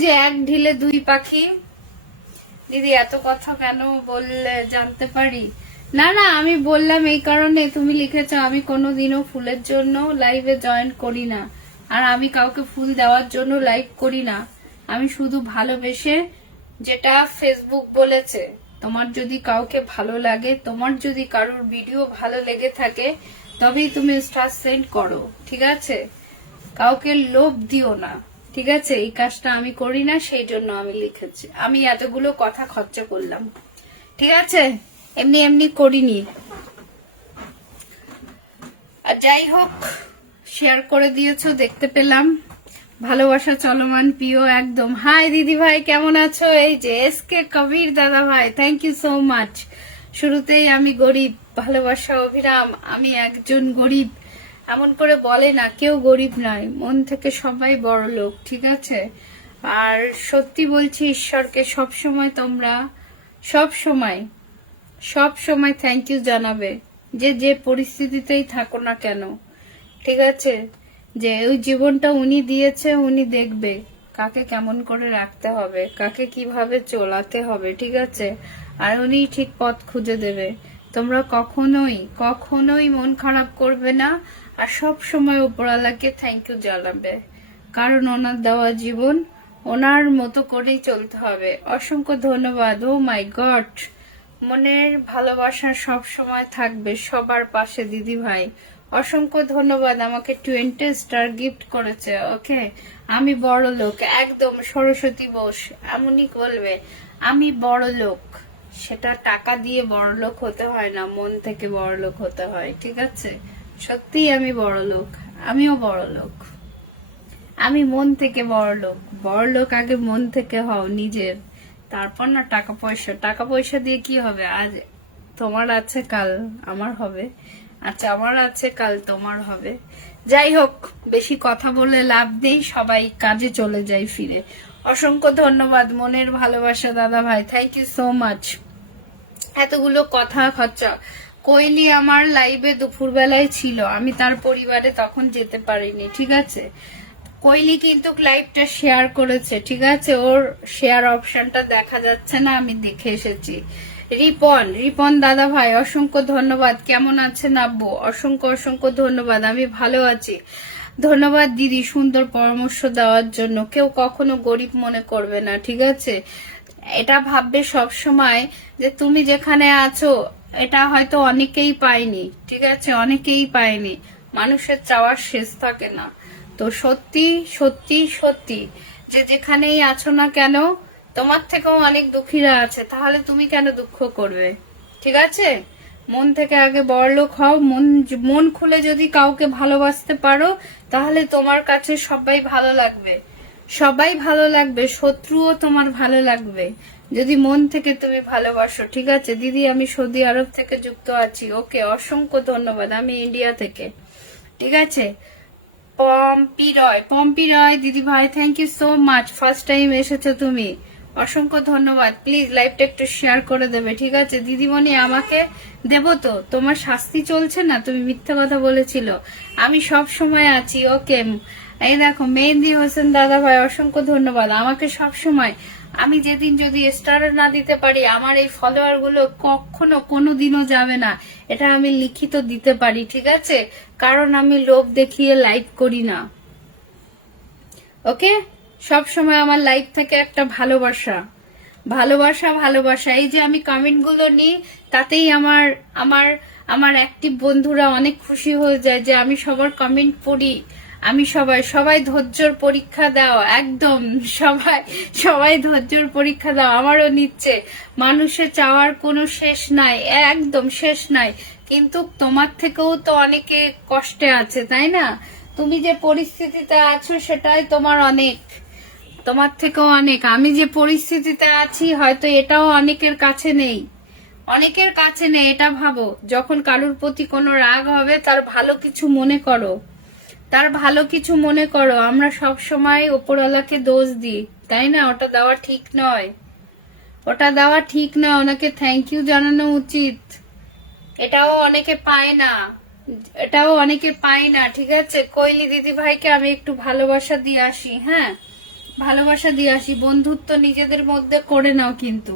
যে এক ঢিলে দুই পাখি। দিদি এত কথা কেন বললে জানতে পারি? না না, আমি বললাম এই কারণে, তুমি লিখেছো আমি কোনোদিনও ফুলের জন্য লাইভে জয়েন করি না, আর আমি কাউকে ফুল দেওয়ার জন্য লাইভ করি না। আমি শুধু ভালোবেসে, যেটা ফেসবুক বলেছে, তোমার যদি কাউকে ভালো লাগে, তোমার যদি কারোর ভিডিও ভালো লেগে থাকে, তবেই তুমি স্টার সেন্ড করো, ঠিক আছে? কাউকে লোভ দিও না, ঠিক আছে? এই কাজটা আমি করি না, সেই জন্য আমি লিখেছি। আমি এতগুলো কথা খরচা করলাম, ঠিক আছে? এমনি এমনি করিনি। আর যাই হোক, শেয়ার করে দিয়েছো, দেখতে পেলাম। ভালোবাসা চলমান, প্রিয় একদম। হাই দিদি ভাই, কেমন আছো? এই যে এসকে কবির দাদা ভাই, থ্যাংক ইউ সো মাচ। শুরুতেই আমি গরিব, ভালোবাসা অভিরাম, আমি একজন গরিব। এমন করে বলে না, কেউ গরিব নয়, মন থেকে সবাই বড় লোক, ঠিক আছে? আর সত্যি বলছি, ঈশ্বরকে সবসময় তোমরা সব সময় থ্যাংক ইউ জানাবে, যে পরিস্থিতিতেই থাকো না কেন, ঠিক আছে? যে ওই জীবনটা উনি দিয়েছে, উনি দেখবে কাকে কেমন করে রাখতে হবে, কাকে কিভাবে চলাতে হবে, ঠিক আছে? আর উনি ঠিক পথ খুঁজে দেবে। তোমরা কখনোই মন খারাপ করবে না, আর সব সময় উপরওয়ালাকে থ্যাংক ইউ জানাবে, কারণ ওনার দেওয়া জীবন ওনার মতো করেই চলতে হবে। অসংখ্য ধন্যবাদ। ও মাই গড, মনের ভালোবাসা সব সময় থাকবে সবার পাশে দিদি ভাই। অসংখ্য ধন্যবাদ, আমাকে 20 স্টার গিফট করেছে। ওকে, আমি বড় লোক একদম। সরস্বতী বোস এমনই বলবে, আমি বড় লোক। সেটা টাকা দিয়ে বড় লোক হতে হয় না, মন থেকে বড় লোক হতে হয়, ঠিক আছে? সত্যিই আমি বড় লোক, আমিও বড় লোক। আমি মন থেকে বড় লোক। বড় লোক আগে মন থেকে হও নিজের, তারপর না টাকা পয়সা দিয়ে কি হবে? আজ তোমার আছে, কাল আমার হবে। আচ্ছা, আমার আছে, কাল তোমার হবে। যাই হোক, বেশি কথা বলে লাভ নেই, সবাই কাজে চলে যাই ফিরে। অসংখ্য ধন্যবাদ, মনের ভালোবাসা দাদা ভাই, থ্যাংক ইউ সো মাচ। এতগুলো কথা খরচা। কোয়েলি আমার লাইভে দুপুর বেলায় ছিল, আমি তার পরিবারে তখন যেতে পারিনি, ঠিক আছে? কোয়েলি কিন্তু লাইভটা শেয়ার করেছে, ঠিক আছে? ওর শেয়ার অপশনটা দেখা যাচ্ছে না, আমি দেখে এসেছি। রিপন দাদা ভাই, অসংখ্য ধন্যবাদ। কেমন আছেন আব্বু? অসংখ্য ধন্যবাদ, আমি ভালো আছি। ধন্যবাদ দিদি, সুন্দর পরামর্শ দেওয়ার জন্য। কেউ কখনো গরিব মনে করবে না, ঠিক আছে? এটা ভাববে সব সময় যে তুমি যেখানে আছো, এটা হয়তো অনেকেই পায়নি, ঠিক আছে? অনেকেই পায়নি। মানুষের চাওয়ার শেষ থাকে না। তো সত্যি যে যেখানেই আছো না কেন, তোমার থেকেও অনেক দুঃখীরা আছে, তাহলে তুমি কেন দুঃখ করবে, ঠিক আছে? মন থেকে আগে বড়লোক হও। মন খুলে যদি কাউকে ভালোবাসতে পারো, তাহলে তোমার কাছে সবাই ভালো লাগবে, শত্রুও তোমার ভালো লাগবে, যদি মন থেকে তুমি ভালোবাসো, ঠিক আছে? দিদি, আমি সৌদি আরব থেকে যুক্ত আছি। ওকে, অসংখ্য ধন্যবাদ। আমি ইন্ডিয়া থেকে, ঠিক আছে? পম্পি রয় দিদি ভাই, thank you so much. First time এসেছো তুমি, অসংখ্য ধন্যবাদ। প্লিজ লাইভটা একটু শেয়ার করে দেবে, ঠিক আছে? দিদিমণি, আমাকে দেবো তো? তোমার শাস্তি চলছে না, তুমি মিথ্যা কথা বলেছিল। আমি সব সময় আছি। ওকে, এই দেখো মেহেন্দি হোসেন দাদা ভাই, অসংখ্য ধন্যবাদ। আমাকে সব সময়, আমি যেদিন যদি স্টার না দিতে পারি, আমার এই ফলোয়ার গুলো কখনো কোনোদিনও যাবে না, এটা আমি লিখিত দিতে পারি, ঠিক আছে? কারণ আমি লোভ দেখিয়ে লাইভ করি না। ওকে, সব সময় আমার লাইফ থেকে একটা ভালোবাসা। এই যে আমি কমেন্ট গুলো নিই, তাতেই আমার আমার আমার অ্যাক্টিভ বন্ধুরা অনেক খুশি হয়ে যায় যে আমি সবার কমেন্ট পড়ি। আমি সবাই ধৈর্যর পরীক্ষা দাও, একদম সবাই ধৈর্যর পরীক্ষা দাও। আমারও নিচ্ছে। মানুষের চাওয়ার কোনো শেষ নাই, একদম শেষ নাই। কিন্তু তোমার থেকেও তো অনেকে কষ্টে আছে, তাই না? তুমি যে পরিস্থিতিতে আছো, সেটাই তোমার থেকেও অনেক। আমি যে পরিস্থিতিতে আছি, হয়তো এটাও অনেকের কাছে নেই, এটা ভাবো। যখন কারোর প্রতি কোনো রাগ হবে, তার ভালো কিছু মনে করো। আমরা সব সময় উপরওয়ালাকে দোষ দিই, তাই না? ওটা দেওয়া ঠিক নয়। ওনাকে থ্যাংক ইউ জানানো উচিত। এটাও অনেকে পায় না, ঠিক আছে? কোয়েলি দিদি ভাইকে আমি একটু ভালোবাসা দিয়ে আসি, হ্যাঁ? ভালোবাসা দিয়ে আসি, বন্ধুত্ব নিজেদের মধ্যে করে নাও কিন্তু